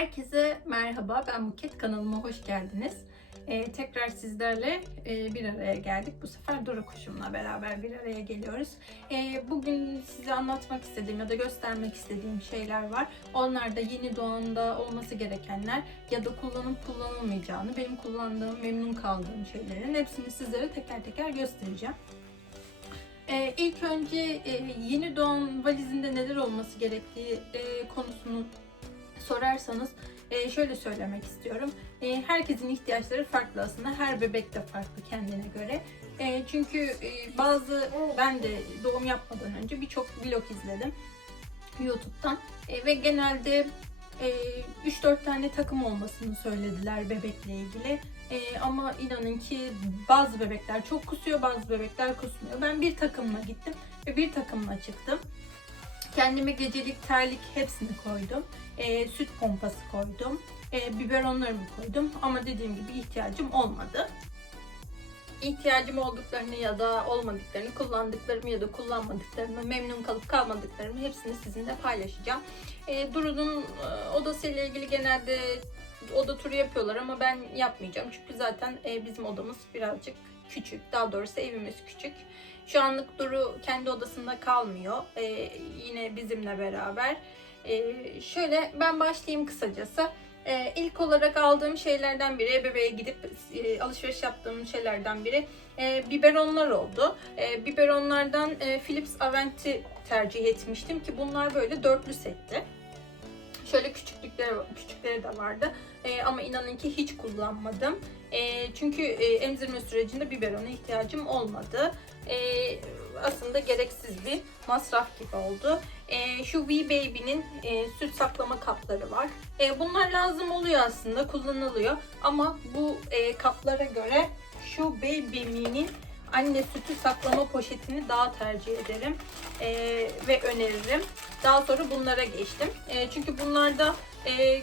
Herkese merhaba, ben Buket. Kanalıma hoş geldiniz. Ee, tekrar sizlerle e, bir araya geldik. Bu sefer Duru kuşumla beraber bir araya geliyoruz. Ee, bugün size anlatmak istediğim ya da göstermek istediğim şeyler var. Onlar da yeni doğanda olması gerekenler ya da kullanıp kullanılmayacağını, benim kullandığım, memnun kaldığım şeylerin hepsini sizlere teker teker göstereceğim. Ee, ilk önce e, yeni doğan valizinde neler olması gerektiği e, konusunu sorarsanız e, şöyle söylemek istiyorum. E, herkesin ihtiyaçları farklı aslında. Her bebek de farklı kendine göre. E, çünkü bazı ben de doğum yapmadan önce birçok vlog izledim YouTube'dan ve genelde e, 3-4 tane takım olmasını söylediler bebekle ilgili. E, ama inanın ki bazı bebekler çok kusuyor, bazı bebekler kusmuyor. Ben bir takımla gittim ve bir takımla çıktım. Kendime gecelik terlik hepsini koydum. E, süt pompası koydum. E, biberonlarımı koydum. Ama dediğim gibi ihtiyacım olmadı. İhtiyacım olduklarını ya da olmadıklarını, kullandıklarımı ya da kullanmadıklarımı, memnun kalıp kalmadıklarımı hepsini sizinle paylaşacağım. E, Duru'nun e, odasıyla ilgili genelde oda turu yapıyorlar ama ben yapmayacağım. Çünkü zaten e, bizim odamız birazcık küçük. Daha doğrusu evimiz küçük. Şu anlık Duru kendi odasında kalmıyor. Ee, yine bizimle beraber. Ee, şöyle ben başlayayım kısacası. Ee, ilk olarak aldığım şeylerden biri, bebeğe gidip e, alışveriş yaptığım şeylerden biri e, biberonlar oldu. E, biberonlardan e, Philips Aventi tercih etmiştim ki bunlar böyle dörtlü setti. Şöyle küçüklükleri, küçükleri de vardı. E, ama inanın ki hiç kullanmadım. Çünkü emzirme sürecinde biberona ihtiyacım olmadı. Aslında gereksiz bir masraf gibi oldu. E, şu V Baby'nin e, süt saklama kapları var. E, bunlar lazım oluyor aslında, kullanılıyor. Ama bu e, kaplara göre şu Baby Me'nin anne sütü saklama poşetini daha tercih ederim e, ve öneririm. Daha sonra bunlara geçtim. E, çünkü bunlarda e,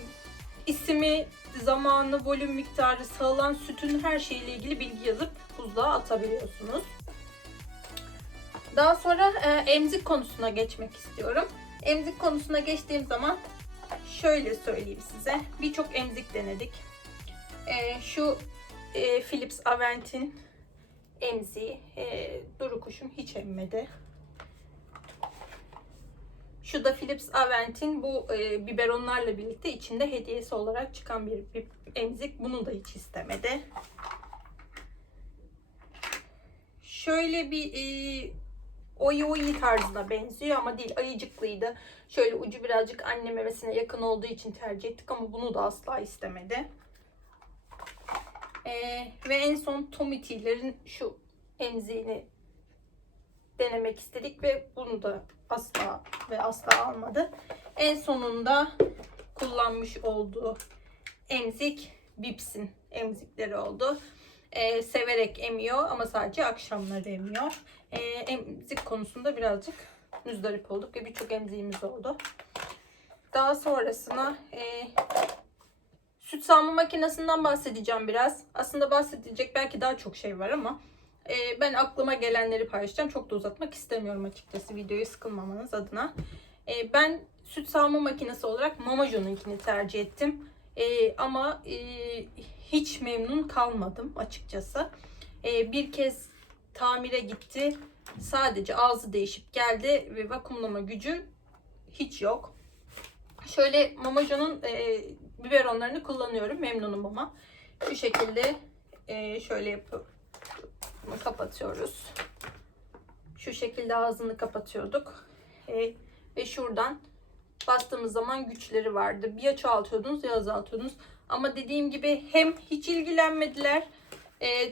ismi, zamanı, volüm miktarı, sağılan sütün her şeyle ilgili bilgi yazıp buzluğa atabiliyorsunuz. Daha sonra e, emzik konusuna geçmek istiyorum. Emzik konusuna geçtiğim zaman şöyle söyleyeyim size. Birçok emzik denedik. E, şu e, Philips Avent'in emziği. E, Duru kuşum hiç emmedi. Şu da Philips Avent'in bu e, biberonlarla birlikte içinde hediyesi olarak çıkan bir, bir emzik. Bunu da hiç istemedi. Şöyle bir e, oyi oyi tarzına benziyor ama değil ayıcıklıydı. Şöyle ucu birazcık anne memesine yakın olduğu için tercih ettik ama bunu da asla istemedi. Ee, ve en son Tommy T'lerin şu emziğini denemek istedik ve bunu da asla ve asla almadı. En sonunda kullanmış olduğu emzik Bips'in emzikleri oldu. Ee, severek emiyor ama sadece akşamları emiyor. Ee, emzik konusunda birazcık müzdarip olduk ve birçok emziğimiz oldu. Daha sonrasına e, süt sağma makinesinden bahsedeceğim biraz. Aslında bahsedilecek belki daha çok şey var ama e, ben aklıma gelenleri paylaşacağım. Çok da uzatmak istemiyorum açıkçası videoyu sıkılmamanız adına. E, ben süt sağma makinesi olarak Mamajo'nunkini tercih ettim. E, ama e, hiç memnun kalmadım açıkçası. E, bir kez tamire gitti. Sadece ağzı değişip geldi ve vakumlama gücü hiç yok. Şöyle Mamajo'nun e, biberonlarını kullanıyorum. Memnunum ama. Şu şekilde e, şöyle yapıp kapatıyoruz. Şu şekilde ağzını kapatıyorduk. E, ve şuradan bastığımız zaman güçleri vardı. Ya çoğaltıyordunuz ya azaltıyordunuz. Ama dediğim gibi hem hiç ilgilenmediler. E,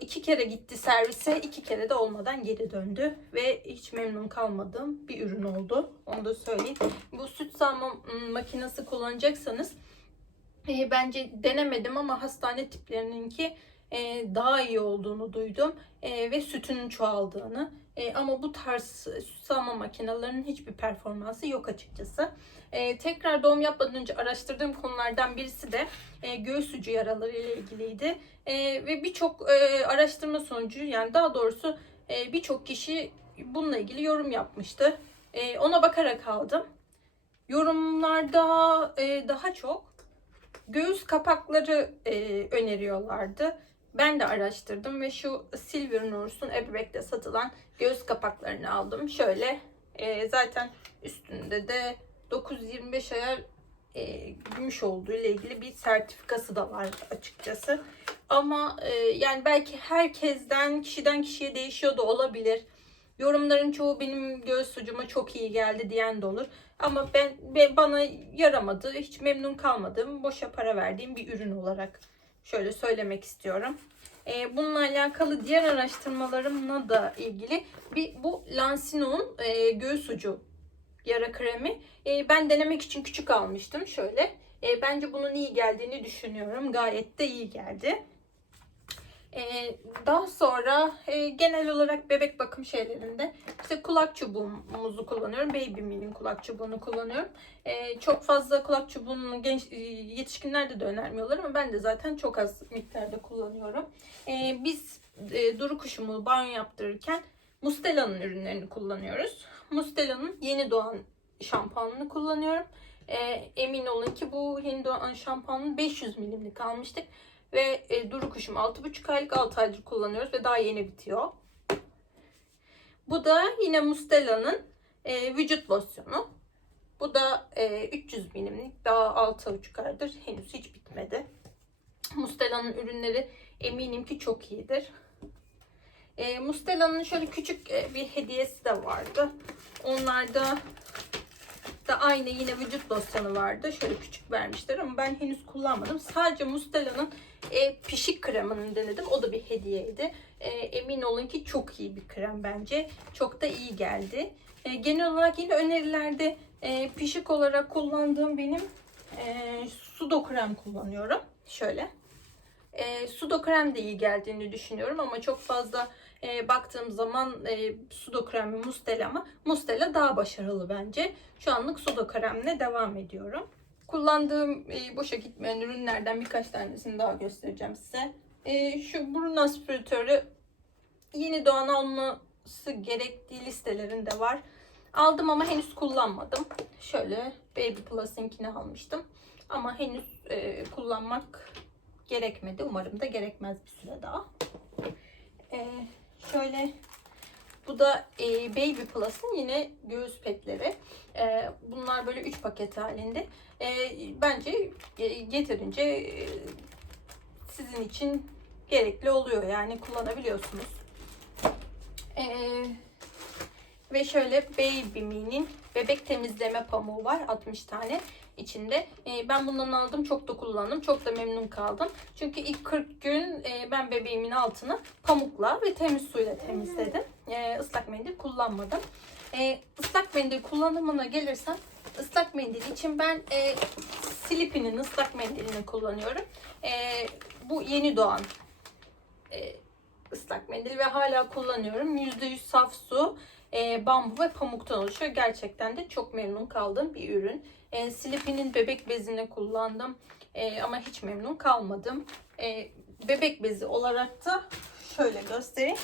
iki kere gitti servise. iki kere de olmadan geri döndü. Ve hiç memnun kalmadığım bir ürün oldu. Onu da söyleyeyim. Bu süt sağma makinesi kullanacaksanız e, bence denemedim ama hastane tiplerininki e, daha iyi olduğunu duydum e, ve sütünün çoğaldığını e, ama bu tarz süt sağma makinelerinin hiçbir performansı yok açıkçası. E, tekrar doğum yapmadan önce araştırdığım konulardan birisi de e, göğüs ucu yaraları ile ilgiliydi e, ve birçok e, araştırma sonucu yani daha doğrusu e, birçok kişi bununla ilgili yorum yapmıştı. E, ona bakarak aldım. Yorumlarda e, daha çok göğüs kapakları e, öneriyorlardı. Ben de araştırdım ve şu Silver Nurs'un ebebekte satılan göğüs kapaklarını aldım. Şöyle e, zaten üstünde de 925 ayar e, gümüş olduğu ile ilgili bir sertifikası da var açıkçası. Ama e, yani belki herkesten kişiden kişiye değişiyor da olabilir. Yorumların çoğu benim göğüs ucuma çok iyi geldi diyen de olur. Ama ben ve bana yaramadı, hiç memnun kalmadığım, boşa para verdiğim bir ürün olarak şöyle söylemek istiyorum. E, bununla alakalı diğer araştırmalarımla da ilgili bir bu Lansino'nun e, göğüs ucu yara kremi. E, ben denemek için küçük almıştım şöyle. E, bence bunun iyi geldiğini düşünüyorum. Gayet de iyi geldi. E, daha sonra e, genel olarak bebek bakım şeylerinde işte kulak çubuğumuzu kullanıyorum. Baby Mill'in kulak çubuğunu kullanıyorum. E, çok fazla kulak çubuğunu genç e, yetişkinlerde de önermiyorlar ama ben de zaten çok az miktarda kullanıyorum. E, biz e, duru kuşumu banyo yaptırırken Mustela'nın ürünlerini kullanıyoruz. Mustela'nın yeni doğan şampuanını kullanıyorum. E, emin olun ki bu yeni doğan şampuanın 500 milimlik almıştık. Ve e, duru kuşum 6,5 aylık 6 aydır kullanıyoruz ve daha yeni bitiyor. Bu da yine Mustela'nın e, vücut losyonu. Bu da e, 300 milimlik daha 6,5 aydır henüz hiç bitmedi. Mustela'nın ürünleri eminim ki çok iyidir. E, Mustela'nın şöyle küçük e, bir hediyesi de vardı. Onlarda da aynı yine vücut losyonu vardı. Şöyle küçük vermişler ama ben henüz kullanmadım. Sadece Mustela'nın e, pişik kremini denedim. O da bir hediyeydi. E, emin olun ki çok iyi bir krem bence. Çok da iyi geldi. E, genel olarak yine önerilerde e, pişik olarak kullandığım benim e, sudo krem kullanıyorum. Şöyle. E, sudo krem de iyi geldiğini düşünüyorum ama çok fazla e, baktığım zaman e, sudo kremi Mustela ama Mustela daha başarılı bence. Şu anlık sudo kremle devam ediyorum. Kullandığım e, boşa gitmeyen ürünlerden birkaç tanesini daha göstereceğim size. E, şu burun aspiratörü yeni doğan alması gerektiği listelerinde var. Aldım ama henüz kullanmadım. Şöyle Baby Plus'ınkini almıştım. Ama henüz e, kullanmak gerekmedi. Umarım da gerekmez bir süre daha. E, şöyle bu da e, Baby Plus'ın yine göğüs petleri. E, bunlar böyle 3 paket halinde. E, bence e, yeterince e, sizin için gerekli oluyor. Yani kullanabiliyorsunuz. E, ve şöyle Baby Me'nin bebek temizleme pamuğu var. 60 tane içinde. E, ben bundan aldım. Çok da kullandım. Çok da memnun kaldım. Çünkü ilk 40 gün e, ben bebeğimin altını pamukla ve temiz suyla temizledim. E, ıslak mendil kullanmadım. E, ıslak mendil kullanımına gelirsem ıslak mendil için ben e, Slippy'nin ıslak mendilini kullanıyorum. Bu yeni doğan e, ıslak mendil ve hala kullanıyorum. %100 saf su, e, bambu ve pamuktan oluşuyor. Gerçekten de çok memnun kaldığım bir ürün. E, Slippy'nin bebek bezini kullandım e, ama hiç memnun kalmadım. E, bebek bezi olarak da şöyle göstereyim.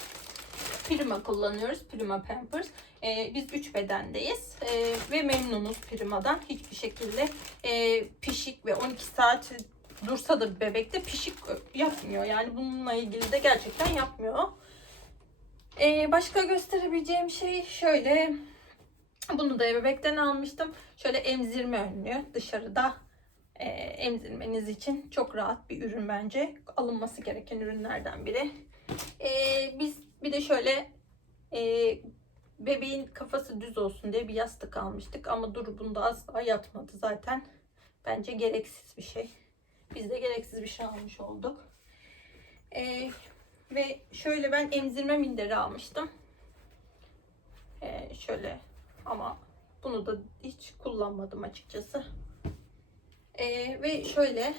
Prima kullanıyoruz. Prima Pampers. E, biz 3 bedendeyiz e, ve memnunuz Prima'dan. Hiçbir şekilde e, pişik ve 12 saat dursa da bebekte pişik yapmıyor. Yani bununla ilgili de gerçekten yapmıyor. Ee, başka gösterebileceğim şey şöyle. Bunu da bebekten almıştım. Şöyle emzirme önlüyor. Dışarıda e, emzirmeniz için çok rahat bir ürün bence. Alınması gereken ürünlerden biri. Ee, biz bir de şöyle e, bebeğin kafası düz olsun diye bir yastık almıştık. Ama Duru bunda asla yatmadı zaten. Bence gereksiz bir şey. Biz de gereksiz bir şey almış olduk. Ee, ve şöyle ben emzirme minderi almıştım. Ee, şöyle ama bunu da hiç kullanmadım açıkçası. Ee, ve şöyle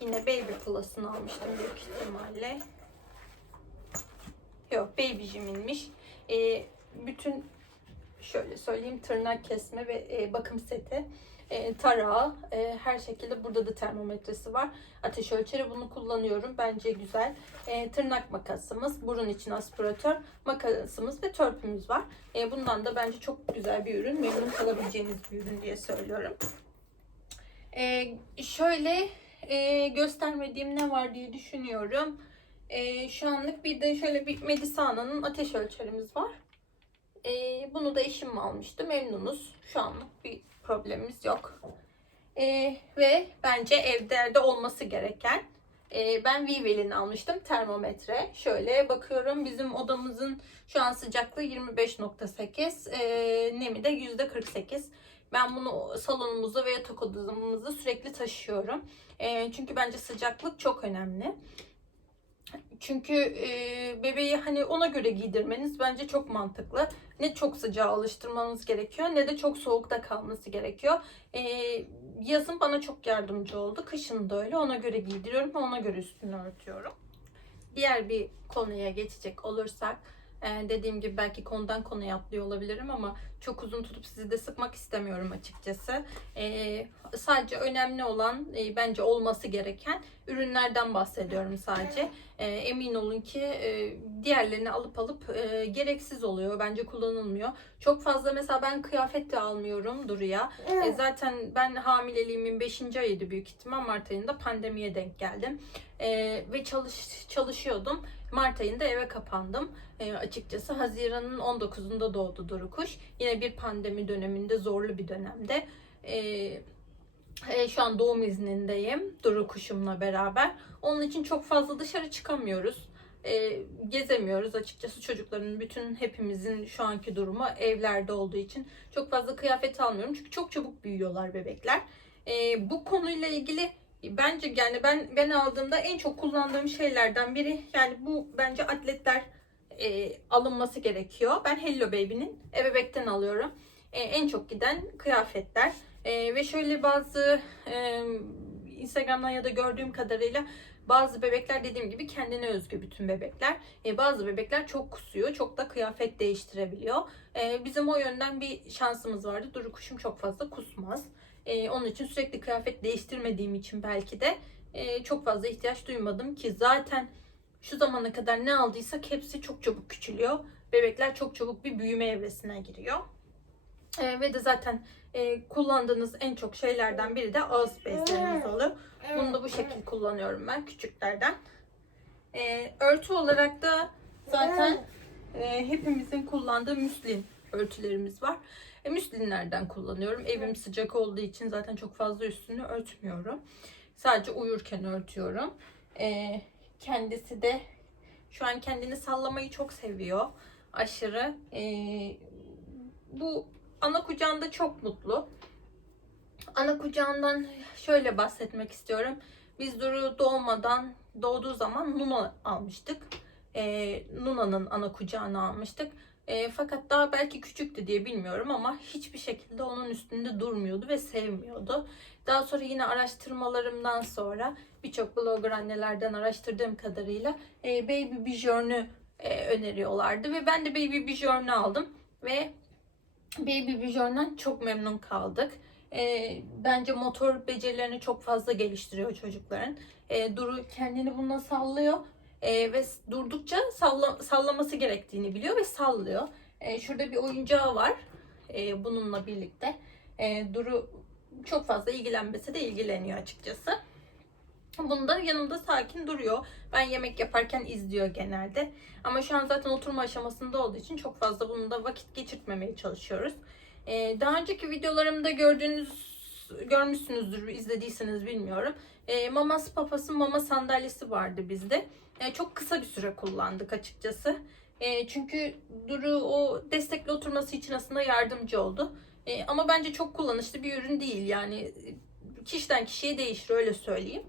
yine Baby Plus'ını almıştım büyük ihtimalle. Yok Baby Jim'inmiş. Ee, bütün şöyle söyleyeyim tırnak kesme ve e, bakım seti e, tarağı, e, her şekilde burada da termometresi var. Ateş ölçeri bunu kullanıyorum. Bence güzel. E, tırnak makasımız, burun için aspiratör, makasımız ve törpümüz var. E, bundan da bence çok güzel bir ürün. Memnun kalabileceğiniz bir ürün diye söylüyorum. E, şöyle e, göstermediğim ne var diye düşünüyorum. Ee, şu anlık bir de şöyle bir Medisana'nın ateş ölçerimiz var. Ee, bunu da eşim almıştı. Memnunuz. Şu anlık bir problemimiz yok. Ee, ve bence evde de olması gereken e, ben Vivel'in almıştım termometre. Şöyle bakıyorum bizim odamızın şu an sıcaklığı 25.8 e, nemi de %48. Ben bunu salonumuzda ve yatak odamızda sürekli taşıyorum. E, çünkü bence sıcaklık çok önemli. Çünkü e, bebeği hani ona göre giydirmeniz bence çok mantıklı. Ne çok sıcağa alıştırmanız gerekiyor ne de çok soğukta kalması gerekiyor. E, yazın bana çok yardımcı oldu. Kışın da öyle. Ona göre giydiriyorum ve ona göre üstünü örtüyorum. Diğer bir konuya geçecek olursak e, dediğim gibi belki konudan konuya atlıyor olabilirim ama çok uzun tutup sizi de sıkmak istemiyorum açıkçası. E, sadece önemli olan e, bence olması gereken ürünlerden bahsediyorum sadece. E, emin olun ki e, diğerlerini alıp alıp e, gereksiz oluyor. Bence kullanılmıyor. Çok fazla mesela ben kıyafet de almıyorum Duru'ya. E, zaten ben hamileliğimin 5. ayıydı büyük ihtimal. Mart ayında pandemiye denk geldim. E, ve çalış çalışıyordum. Mart ayında eve kapandım. E, açıkçası Haziran'ın 19'unda doğdu Duru kuş. Yine bir pandemi döneminde zorlu bir dönemde. E, e, şu an doğum iznindeyim Duru kuşumla beraber. Onun için çok fazla dışarı çıkamıyoruz. E, gezemiyoruz açıkçası çocukların bütün hepimizin şu anki durumu evlerde olduğu için çok fazla kıyafet almıyorum çünkü çok çabuk büyüyorlar bebekler. E, bu konuyla ilgili bence yani ben ben aldığımda en çok kullandığım şeylerden biri yani bu bence atletler e, alınması gerekiyor. Ben Hello Baby'nin ebebekten alıyorum. E, en çok giden kıyafetler. E, ve şöyle bazı e, Instagram'dan ya da gördüğüm kadarıyla bazı bebekler dediğim gibi kendine özgü bütün bebekler. E, bazı bebekler çok kusuyor. Çok da kıyafet değiştirebiliyor. E, bizim o yönden bir şansımız vardı. Duru kuşum çok fazla kusmaz. E, onun için sürekli kıyafet değiştirmediğim için belki de e, çok fazla ihtiyaç duymadım ki zaten şu zamana kadar ne aldıysak hepsi çok çabuk küçülüyor. Bebekler çok çabuk bir büyüme evresine giriyor. E, ve de zaten e, kullandığınız en çok şeylerden biri de ağız bezleriniz oluyor. Bunu da bu şekilde kullanıyorum ben küçüklerden. E, örtü olarak da zaten e, hepimizin kullandığı müslin örtülerimiz var. E, müslinlerden kullanıyorum. Evim sıcak olduğu için zaten çok fazla üstünü örtmüyorum. Sadece uyurken örtüyorum. E, kendisi de şu an kendini sallamayı çok seviyor. Aşırı. E, bu ana kucağında çok mutlu. Ana kucağından şöyle bahsetmek istiyorum. Biz Duru doğmadan doğduğu zaman Nuna almıştık. E, Nuna'nın ana kucağına almıştık. E, fakat daha belki küçüktü diye bilmiyorum ama hiçbir şekilde onun üstünde durmuyordu ve sevmiyordu. Daha sonra yine araştırmalarımdan sonra birçok blogger annelerden araştırdığım kadarıyla e, Baby Bijorn'u e, öneriyorlardı ve ben de Baby Bijorn'u aldım ve Baby Bijorn'dan çok memnun kaldık. E, bence motor becerilerini çok fazla geliştiriyor çocukların. E, Duru kendini bununla sallıyor e, ve durdukça salla, sallaması gerektiğini biliyor ve sallıyor. E, şurada bir oyuncağı var e, bununla birlikte. E, Duru çok fazla ilgilenmese de ilgileniyor açıkçası. Bunda yanımda sakin duruyor. Ben yemek yaparken izliyor genelde. Ama şu an zaten oturma aşamasında olduğu için çok fazla bununla vakit geçirtmemeye çalışıyoruz. Ee, daha önceki videolarımda gördüğünüz görmüşsünüzdür, izlediyseniz bilmiyorum. Ee, Mamas Papas'ın mama sandalyesi vardı bizde. Ee, çok kısa bir süre kullandık açıkçası. Ee, çünkü Duru o destekli oturması için aslında yardımcı oldu. Ee, ama bence çok kullanışlı bir ürün değil. Yani kişiden kişiye değişir öyle söyleyeyim.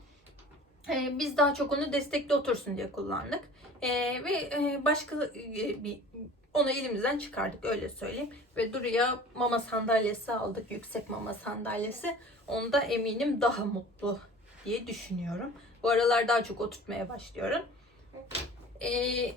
Ee, biz daha çok onu destekli otursun diye kullandık. Ee, ve e, başka e, bir onu elimizden çıkardık öyle söyleyeyim. Ve Duru'ya mama sandalyesi aldık. Yüksek mama sandalyesi. Onda eminim daha mutlu diye düşünüyorum. Bu aralar daha çok oturtmaya başlıyorum. Ee,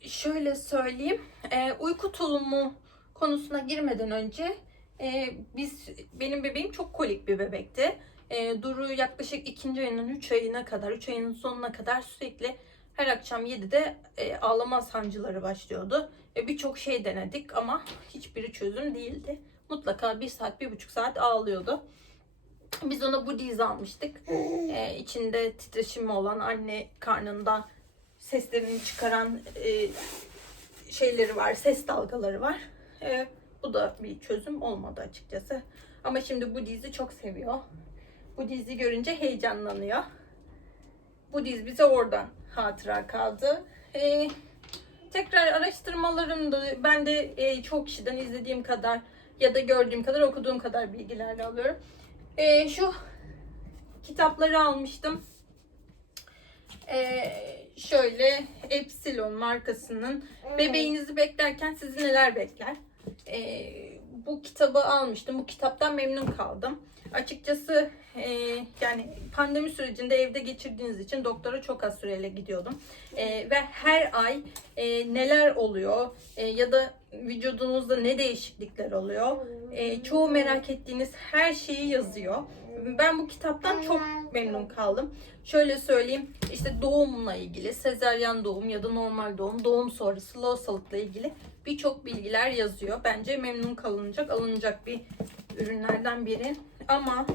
şöyle söyleyeyim. Ee, uyku tulumu konusuna girmeden önce e, biz benim bebeğim çok kolik bir bebekti. E, Duru yaklaşık ikinci ayının 3 ayına kadar, 3 ayının sonuna kadar sürekli her akşam 7'de e, ağlama sancıları başlıyordu. E, Birçok şey denedik ama hiçbiri çözüm değildi. Mutlaka bir saat, bir buçuk saat ağlıyordu. Biz ona Budiz almıştık. Ee, içinde titreşimi olan anne karnında seslerini çıkaran e, şeyleri var, ses dalgaları var. Ee, bu da bir çözüm olmadı açıkçası. Ama şimdi bu dizi çok seviyor. Bu dizi görünce heyecanlanıyor. Bu dizi bize oradan hatıra kaldı. Ee, tekrar araştırmalarımda ben de e, çok kişiden izlediğim kadar ya da gördüğüm kadar okuduğum kadar bilgilerle alıyorum. Ee, şu kitapları almıştım. Ee, şöyle Epsilon markasının bebeğinizi beklerken sizi neler bekler? Ee, bu kitabı almıştım. Bu kitaptan memnun kaldım. Açıkçası e, yani pandemi sürecinde evde geçirdiğiniz için doktora çok az süreyle gidiyordum. E, ve her ay e, neler oluyor e, ya da vücudunuzda ne değişiklikler oluyor. E, çoğu merak ettiğiniz her şeyi yazıyor. Ben bu kitaptan çok memnun kaldım. Şöyle söyleyeyim işte doğumla ilgili, sezeryan doğum ya da normal doğum, doğum sonrası lohusalıkla ilgili birçok bilgiler yazıyor. Bence memnun kalınacak, alınacak bir ürünlerden biri. Ama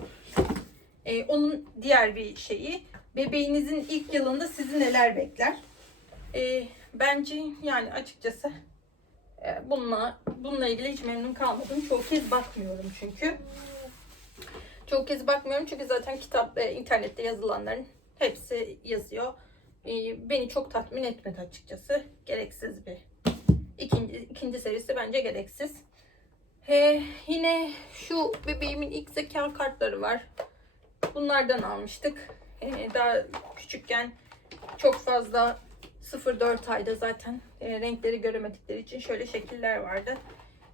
e, onun diğer bir şeyi bebeğinizin ilk yılında sizi neler bekler? E, bence yani açıkçası e, bununla bununla ilgili hiç memnun kalmadım. Çok kez bakmıyorum çünkü. Çok kez bakmıyorum çünkü zaten kitap e, internette yazılanların hepsi yazıyor. E, beni çok tatmin etmedi açıkçası. Gereksiz bir ikinci, ikinci serisi bence gereksiz. He, yine şu bebeğimin ilk zeka kartları var. Bunlardan almıştık. Ee, daha küçükken çok fazla 0-4 ayda zaten e, renkleri göremedikleri için şöyle şekiller vardı.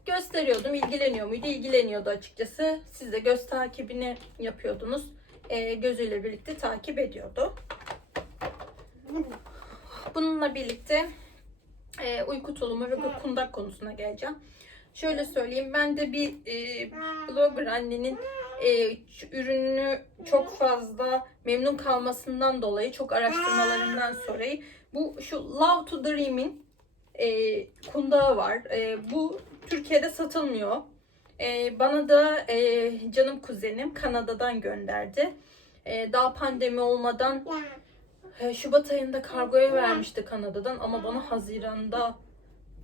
Gösteriyordum. ilgileniyor muydu? İlgileniyordu açıkçası. Siz de göz takibini yapıyordunuz. Ee, gözüyle birlikte takip ediyordu. Bununla birlikte e, uyku tulumu ve kundak konusuna geleceğim. Şöyle söyleyeyim ben de bir e, blogger annenin e, ürünü çok fazla memnun kalmasından dolayı çok araştırmalarından sonra bu şu Love to Dream'in e, kundağı var. E, bu Türkiye'de satılmıyor. E, bana da e, canım kuzenim Kanada'dan gönderdi. E, daha pandemi olmadan e, Şubat ayında kargoya vermişti Kanada'dan ama bana Haziran'da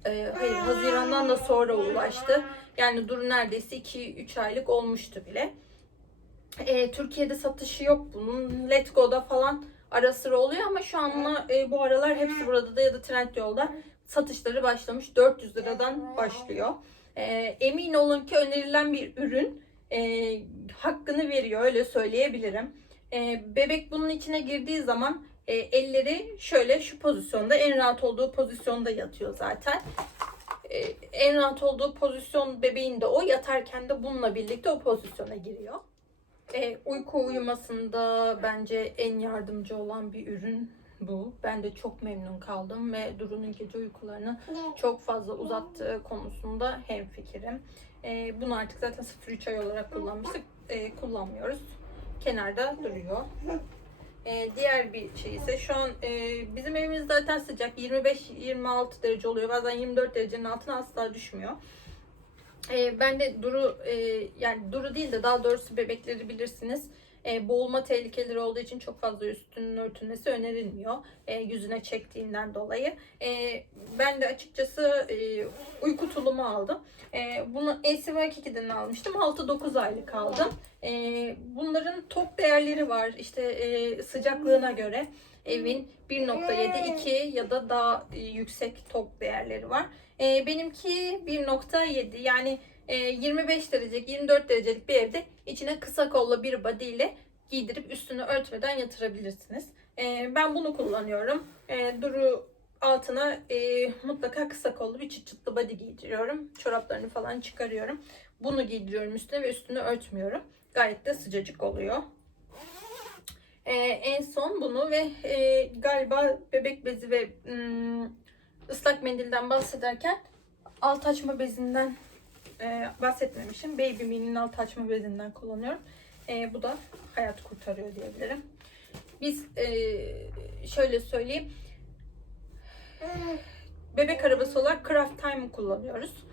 e, hayır Haziran'dan da sonra ulaştı. Yani dur neredeyse 2-3 aylık olmuştu bile. E, Türkiye'de satışı yok bunun. Letgo'da falan ara sıra oluyor ama şu an e, bu aralar hepsi burada da ya da Trendyol'da satışları başlamış. 400 liradan başlıyor. E, emin olun ki önerilen bir ürün e, hakkını veriyor öyle söyleyebilirim. E, bebek bunun içine girdiği zaman e, elleri şöyle şu pozisyonda en rahat olduğu pozisyonda yatıyor zaten. E, en rahat olduğu pozisyon bebeğin de o yatarken de bununla birlikte o pozisyona giriyor. E, uyku uyumasında bence en yardımcı olan bir ürün bu. Ben de çok memnun kaldım ve Duru'nun gece uykularını çok fazla uzattığı konusunda hemfikirim. E, bunu artık zaten 0-3 ay olarak kullanmıştık. E, kullanmıyoruz. Kenarda duruyor. E, diğer bir şey ise şu an e, bizim evimiz zaten sıcak. 25-26 derece oluyor. Bazen 24 derecenin altına asla düşmüyor. E, ben de Duru e, yani Duru değil de daha doğrusu bebekleri bilirsiniz. E, boğulma tehlikeleri olduğu için çok fazla üstünün örtülmesi önerilmiyor. E, yüzüne çektiğinden dolayı. E, ben de açıkçası e, uyku tulumu aldım. E, bunu ACY2'den almıştım. 6-9 aylık aldım. E, bunların top değerleri var. İşte e, sıcaklığına göre evin 1.7, 2 ya da daha yüksek top değerleri var. E, benimki 1.7 yani 25 derecelik 24 derecelik bir evde içine kısa kollu bir body ile giydirip üstünü örtmeden yatırabilirsiniz. E, ben bunu kullanıyorum. E, Duru altına e, mutlaka kısa kollu bir çıt çıtlı body giydiriyorum. Çoraplarını falan çıkarıyorum. Bunu giydiriyorum üstüne ve üstünü örtmüyorum. Gayet de sıcacık oluyor. E, en son bunu ve e, galiba bebek bezi ve ım, ıslak mendilden bahsederken alt açma bezinden e, bahsetmemişim. Baby Me'nin alt açma bezinden kullanıyorum. E, bu da hayat kurtarıyor diyebilirim. Biz e, şöyle söyleyeyim. Bebek arabası olarak Craft Time kullanıyoruz.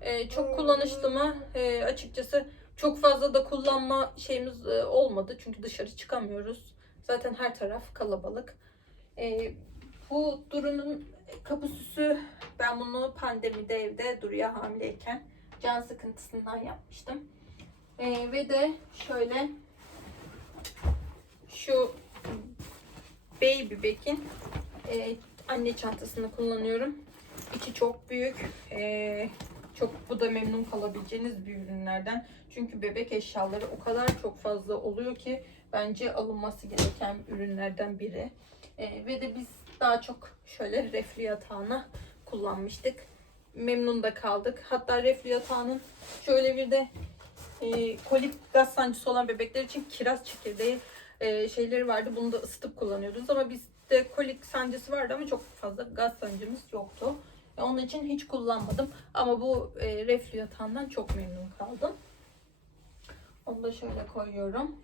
E, çok kullanışlı mı? E, açıkçası Çok fazla da kullanma şeyimiz e, olmadı çünkü dışarı çıkamıyoruz. Zaten her taraf kalabalık. E, bu Duru'nun kapı ben bunu pandemide evde Duru'ya hamileyken can sıkıntısından yapmıştım. E, ve de şöyle şu Baby Back'in e, anne çantasını kullanıyorum. İçi çok büyük. E, çok bu da memnun kalabileceğiniz bir ürünlerden. Çünkü bebek eşyaları o kadar çok fazla oluyor ki bence alınması gereken ürünlerden biri. E, ve de biz daha çok şöyle reflü yatağını kullanmıştık. Memnun da kaldık. Hatta reflü yatağının şöyle bir de e, kolik gaz sancısı olan bebekler için kiraz çekirdeği e, şeyleri vardı. Bunu da ısıtıp kullanıyordunuz ama bizde kolik sancısı vardı ama çok fazla gaz sancımız yoktu. E, Onun için hiç kullanmadım. Ama bu e, reflü yatağından çok memnun kaldım. Onu da şöyle koyuyorum.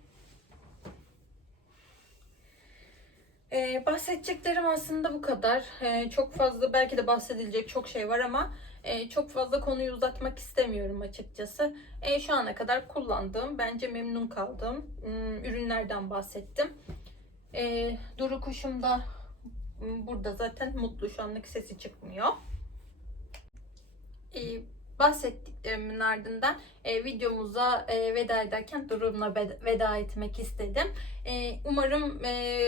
E, bahsedeceklerim aslında bu kadar. E, çok fazla belki de bahsedilecek çok şey var ama e, çok fazla konuyu uzatmak istemiyorum açıkçası. E, şu ana kadar kullandığım, bence memnun kaldığım ım, ürünlerden bahsettim. E, Duru kuşum da ım, burada zaten mutlu şu anlık sesi çıkmıyor. E, bahsettiklerimin ardından e, videomuza e, veda ederken bed- veda etmek istedim. E, umarım e,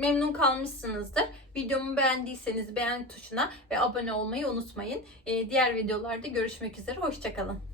memnun kalmışsınızdır. Videomu beğendiyseniz beğen tuşuna ve abone olmayı unutmayın. E, diğer videolarda görüşmek üzere. Hoşçakalın.